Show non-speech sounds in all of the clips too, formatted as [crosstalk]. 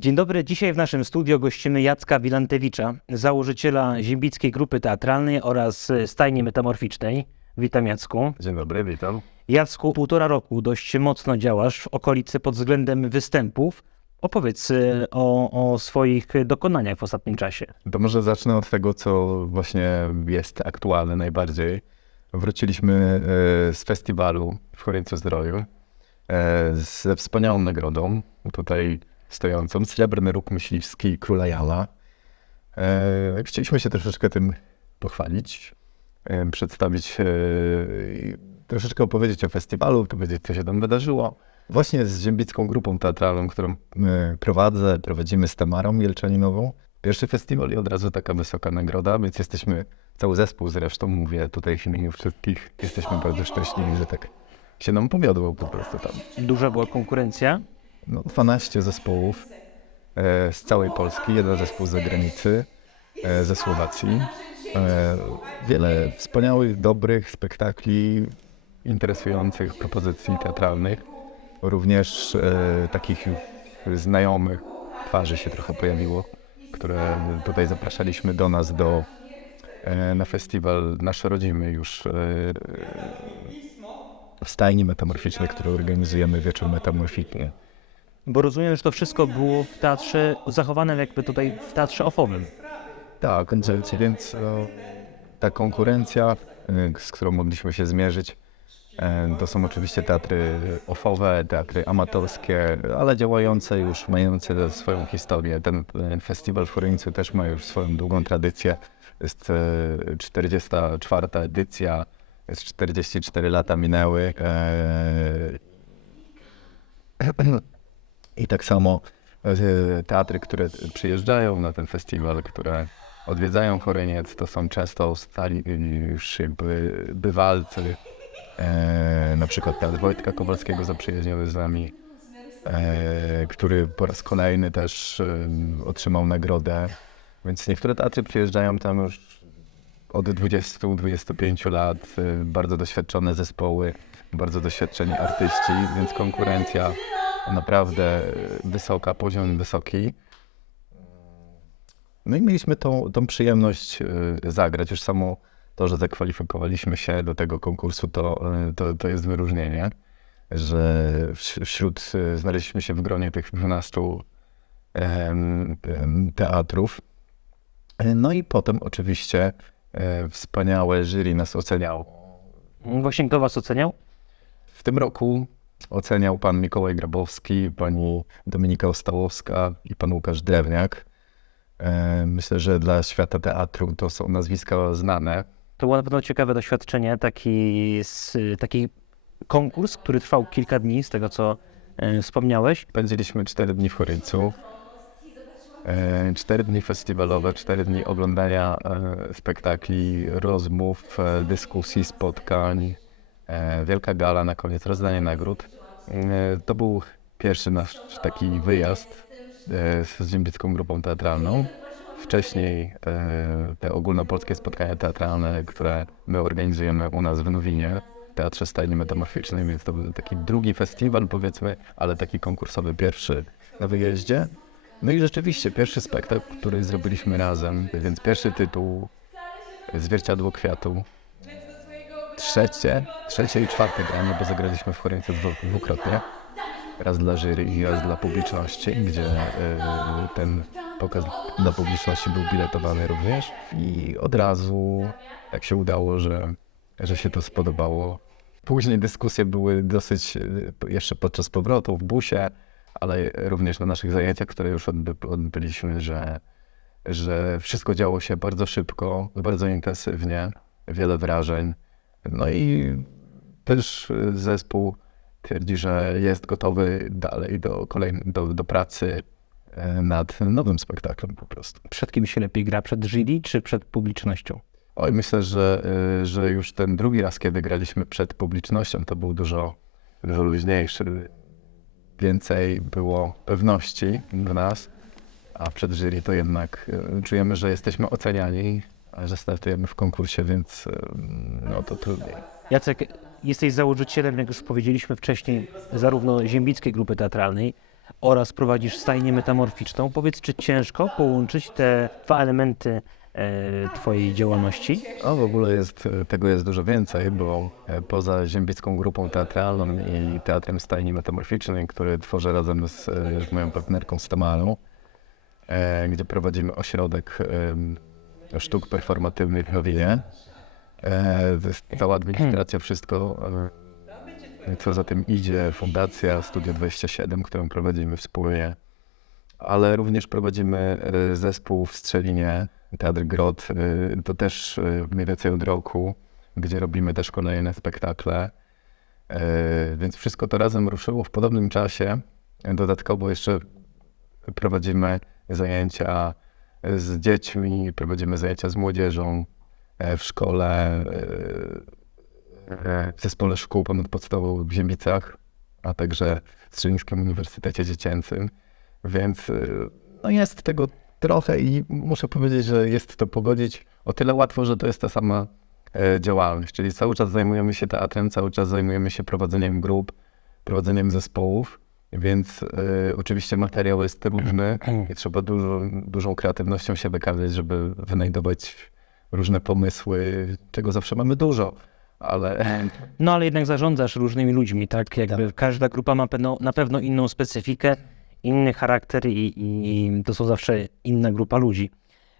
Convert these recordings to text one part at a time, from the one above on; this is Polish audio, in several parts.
Dzień dobry. Dzisiaj w naszym studio gościmy Jacka Wilantewicza, założyciela Ziembickiej Grupy Teatralnej oraz Stajni Metamorficznej. Witam Jacku. Dzień dobry, witam. Jacku, półtora roku dość mocno działasz w okolicy pod względem występów. Opowiedz e, o, o swoich dokonaniach w ostatnim czasie. To może zacznę od tego, co właśnie jest aktualne najbardziej. Wróciliśmy e, z festiwalu w Chorieńcu Zdroju e, ze wspaniałą nagrodą, tutaj stojącą, Srebrny Róg Myśliwski Króla Jana. E, Chcieliśmy się troszeczkę tym pochwalić, e, przedstawić, e, troszeczkę opowiedzieć o festiwalu, powiedzieć, co się tam wydarzyło. Właśnie z Ziembicką Grupą Teatralną, którą e, prowadzę, prowadzimy z Tamarą Jelczaninową. Pierwszy festiwal i od razu taka wysoka nagroda, więc jesteśmy, cały zespół zresztą, mówię tutaj w imieniu wszystkich, jesteśmy bardzo szczęśliwi, że tak się nam powiodło po prostu tam. Duża była konkurencja. No, 12 zespołów e, z całej Polski, jeden zespół z zagranicy, e, ze Słowacji. E, wiele wspaniałych, dobrych spektakli, interesujących propozycji teatralnych. Również e, takich znajomych twarzy się trochę pojawiło, które tutaj zapraszaliśmy do nas do, e, na festiwal nasze rodzimy już e, w stajni metamorficznej, który organizujemy wieczór metamorficzny. Bo rozumiem, że to wszystko było w teatrze, zachowane jakby tutaj w teatrze ofowym. Tak, więc, więc e, ta konkurencja, e, z którą mogliśmy się zmierzyć, e, to są oczywiście teatry ofowe, teatry amatorskie, ale działające już, mające swoją historię. Ten festiwal w Chorieńcu też ma już swoją długą tradycję. Jest e, 44. edycja, jest 44 lata minęły. [clears throat] I tak samo e, teatry, które przyjeżdżają na ten festiwal, które odwiedzają Choreniec, to są często stali już bywalcy. E, na przykład teatr Wojtka Kowalskiego zaprzyjaźniony z nami, e, który po raz kolejny też e, otrzymał nagrodę. Więc niektóre teatry przyjeżdżają tam już od 20-25 lat, e, bardzo doświadczone zespoły, bardzo doświadczeni artyści, więc konkurencja naprawdę wysoka, poziom wysoki. No i mieliśmy tą, tą przyjemność y, zagrać. Już samo to, że zakwalifikowaliśmy się do tego konkursu, to, y, to, to jest wyróżnienie, że wś- wśród, y, znaleźliśmy się w gronie tych 12 em, em, teatrów. No i potem oczywiście e, wspaniałe jury nas oceniało. Właśnie kto was oceniał? W tym roku oceniał pan Mikołaj Grabowski, pani Dominika Ostałowska i pan Łukasz Drewniak. E, Myślę, że dla świata teatru to są nazwiska znane. To było na pewno ciekawe doświadczenie, taki, taki konkurs, który trwał kilka dni, z tego co e, wspomniałeś. Spędziliśmy cztery dni w Choryńcu. E, Cztery dni festiwalowe, cztery dni oglądania spektakli, rozmów, dyskusji, spotkań. E, Wielka gala na koniec, rozdanie nagród. E, To był pierwszy nasz taki wyjazd e, z Ziembicką Grupą Teatralną. Wcześniej te ogólnopolskie spotkania teatralne, które my organizujemy u nas w Nowinie, Teatrze Stajni Metamorficznej, więc to był taki drugi festiwal powiedzmy, ale taki konkursowy pierwszy na wyjeździe. No i rzeczywiście pierwszy spektakl, który zrobiliśmy razem, więc pierwszy tytuł Zwierciadło Kwiatu. Trzecie, trzecie i czwarte granie, bo zagraliśmy w dwu- dwukrotnie. Raz dla jury i raz dla publiczności, gdzie e, ten pokaz dla publiczności był biletowany również. I od razu tak się udało, że, że się to spodobało. Później dyskusje były dosyć e, jeszcze podczas powrotu w busie, ale również na naszych zajęciach, które już odby, odbyliśmy, że, że wszystko działo się bardzo szybko, bardzo intensywnie, wiele wrażeń. No i też e, zespół twierdzi, że jest gotowy dalej do, kolejnej, do, do pracy e, nad nowym spektaklem po prostu. Przed kim się lepiej gra? Przed jury czy przed publicznością? Oj, myślę, że, y, że już ten drugi raz, kiedy graliśmy przed publicznością, to był dużo, dużo luźniejszy. Więcej było pewności w nas, a przed jury to jednak y, czujemy, że jesteśmy oceniani, że startujemy w konkursie, więc no to trudniej. Jacek, jesteś założycielem, jak już powiedzieliśmy wcześniej, zarówno Ziembickiej Grupy Teatralnej, oraz prowadzisz stajnię metamorficzną. Powiedz, czy ciężko połączyć te dwa elementy e, twojej działalności? A w ogóle jest, tego jest dużo więcej, bo e, poza Ziębicką Grupą Teatralną i Teatrem Stajni Metamorficznej, który tworzę razem z, e, z moją partnerką Stamarą, e, gdzie prowadzimy ośrodek e, sztuk performatywnych w. E, jest cała administracja, wszystko, e, co za tym idzie, fundacja Studio 27, którą prowadzimy wspólnie, ale również prowadzimy e, zespół w Strzelinie, Teatr Grot, e, to też e, mniej więcej od roku, gdzie robimy też kolejne spektakle. E, Więc wszystko to razem ruszyło w podobnym czasie. Dodatkowo jeszcze prowadzimy zajęcia z dziećmi, prowadzimy zajęcia z młodzieżą e, w szkole, e, w zespole szkół ponadpodstawowych w Ziemicach, a także w Strzelińskim Uniwersytecie Dziecięcym. Więc e, no jest tego trochę i muszę powiedzieć, że jest to pogodzić o tyle łatwo, że to jest ta sama e, działalność, czyli cały czas zajmujemy się teatrem, cały czas zajmujemy się prowadzeniem grup, prowadzeniem zespołów, więc e, oczywiście materiał jest różny [clears throat] i trzeba dużo, dużą kreatywnością się wykazać, żeby wynajdować różne pomysły, czego zawsze mamy dużo, ale [clears throat] No ale jednak zarządzasz różnymi ludźmi, tak? Jakby każda grupa ma pewno, na pewno inną specyfikę, inny charakter i, i to są zawsze inna grupa ludzi.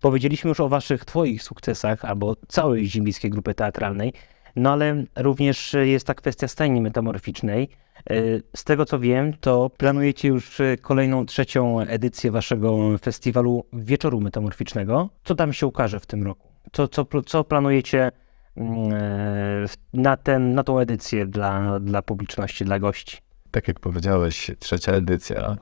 Powiedzieliśmy już o waszych, twoich sukcesach, albo całej zimbickiej grupy teatralnej, no ale również jest ta kwestia stajni metamorficznej. Y, Z tego co wiem, to planujecie już y, kolejną, trzecią edycję waszego festiwalu Wieczoru Metamorficznego. Co tam się ukaże w tym roku? Co, co, co planujecie mm, e, na, ten, na tą edycję dla, dla publiczności, dla gości? tak jak powiedziałeś, trzecia edycja,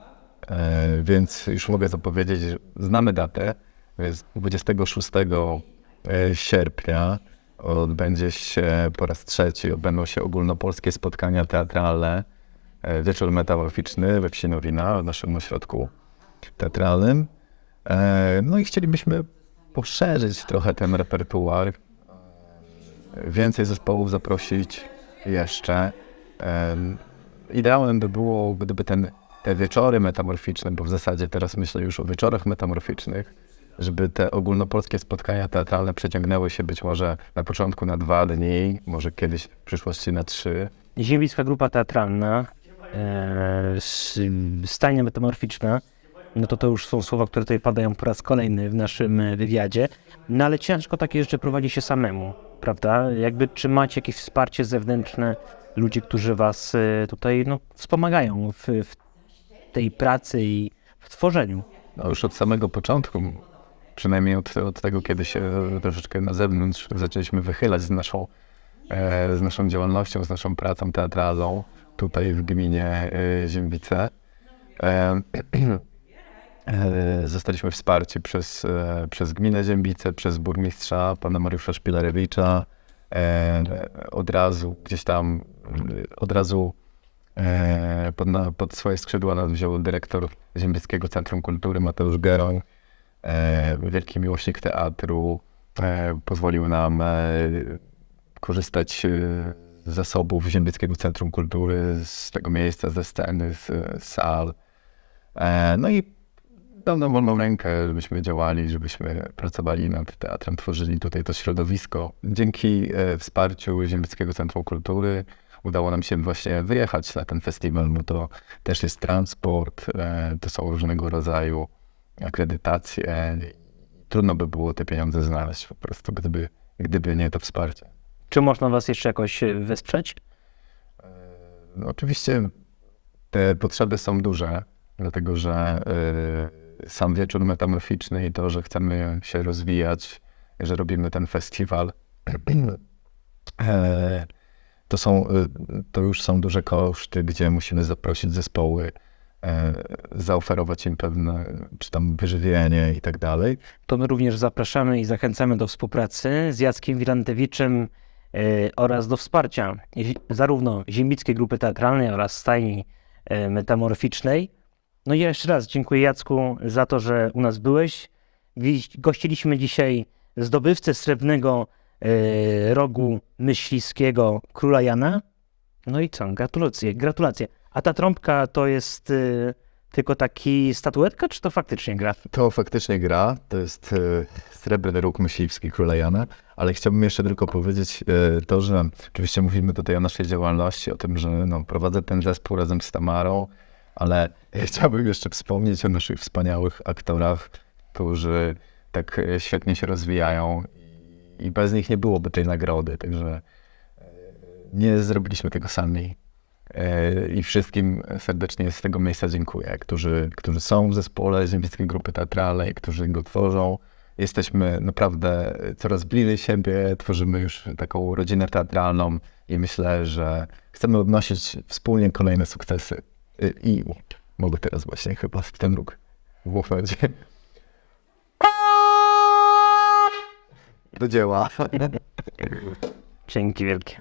e, więc już mogę zapowiedzieć, znamy datę, więc 26 e, sierpnia odbędzie się po raz trzeci, odbędą się ogólnopolskie spotkania teatralne, e, wieczór metamorficzny we wsi Nowina, w naszym ośrodku teatralnym. E, No i chcielibyśmy poszerzyć trochę ten repertuar, więcej zespołów zaprosić jeszcze. Em, Ideałem by było, gdyby ten, te wieczory metamorficzne, bo w zasadzie teraz myślę już o wieczorach metamorficznych, żeby te ogólnopolskie spotkania teatralne przeciągnęły się być może na początku na dwa dni, może kiedyś w przyszłości na trzy. Ziemicka grupa teatralna, e, stajnia metamorficzna, no to to już są słowa, które tutaj padają po raz kolejny w naszym e, wywiadzie. No ale ciężko takie rzeczy prowadzi się samemu, prawda? Jakby czy macie jakieś wsparcie zewnętrzne, ludzi, którzy was e, tutaj no, wspomagają w, w tej pracy i w tworzeniu? No już od samego początku, przynajmniej od, od tego, kiedy się troszeczkę na zewnątrz zaczęliśmy wychylać z naszą, e, z naszą działalnością, z naszą pracą teatralną tutaj w gminie e, Ziembice. E, [clears throat] e, zostaliśmy wsparci przez, e, przez gminę Ziembice, przez burmistrza, pana Mariusza Szpilarewicza. E, od razu gdzieś tam, e, od razu E, pod, pod swoje skrzydła nas wziął dyrektor Ziembieckiego Centrum Kultury Mateusz Geroń, e, wielki miłośnik teatru. E, pozwolił nam e, korzystać e, z zasobów Ziembieckiego Centrum Kultury, z tego miejsca, ze sceny, z, sal. E, no i dał nam wolną rękę, żebyśmy działali, żebyśmy pracowali nad teatrem, tworzyli tutaj to środowisko. Dzięki e, wsparciu Ziembieckiego Centrum Kultury udało nam się właśnie wyjechać na ten festiwal, bo to też jest transport, e, to są różnego rodzaju akredytacje. Trudno by było te pieniądze znaleźć po prostu, gdyby, gdyby nie to wsparcie. Czy można was jeszcze jakoś e, wesprzeć? No, oczywiście te potrzeby są duże, dlatego że y, sam wieczór metamorficzny i to, że chcemy się rozwijać, że robimy ten festiwal, [clears throat] e, to, są, to już są duże koszty, gdzie musimy zaprosić zespoły, e, zaoferować im pewne, czy tam wyżywienie i tak dalej. to my również zapraszamy i zachęcamy do współpracy z Jackiem Wilantewiczem e, oraz do wsparcia zarówno Ziembickiej Grupy Teatralnej oraz Stajni e, Metamorficznej. No i jeszcze raz dziękuję Jacku za to, że u nas byłeś. Gościliśmy dzisiaj zdobywcę srebrnego e, rogu myśliwskiego Króla Jana. No i co? Gratulacje, gratulacje. A ta trąbka to jest, e, tylko taki statuetka, czy to faktycznie gra? To faktycznie gra, to jest e, srebrny róg myśliwski króla Jana, ale chciałbym jeszcze tylko powiedzieć e, to, że oczywiście mówimy tutaj o naszej działalności, o tym, że no, prowadzę ten zespół razem z Tamarą, ale [laughs] chciałbym jeszcze wspomnieć o naszych wspaniałych aktorach, którzy tak e, świetnie się rozwijają i bez nich nie byłoby tej nagrody, także e, nie zrobiliśmy tego sami. E, I wszystkim serdecznie z tego miejsca dziękuję, którzy, którzy są w zespole Ziemskiej Grupy Teatralnej, którzy go tworzą. Jesteśmy naprawdę coraz bliżej siebie, tworzymy już taką rodzinę teatralną i myślę, że chcemy odnosić wspólnie kolejne sukcesy. Y, I mogę teraz właśnie chyba w ten róg włóknąć. Do dzieła. [laughs] Dzięki wielkie.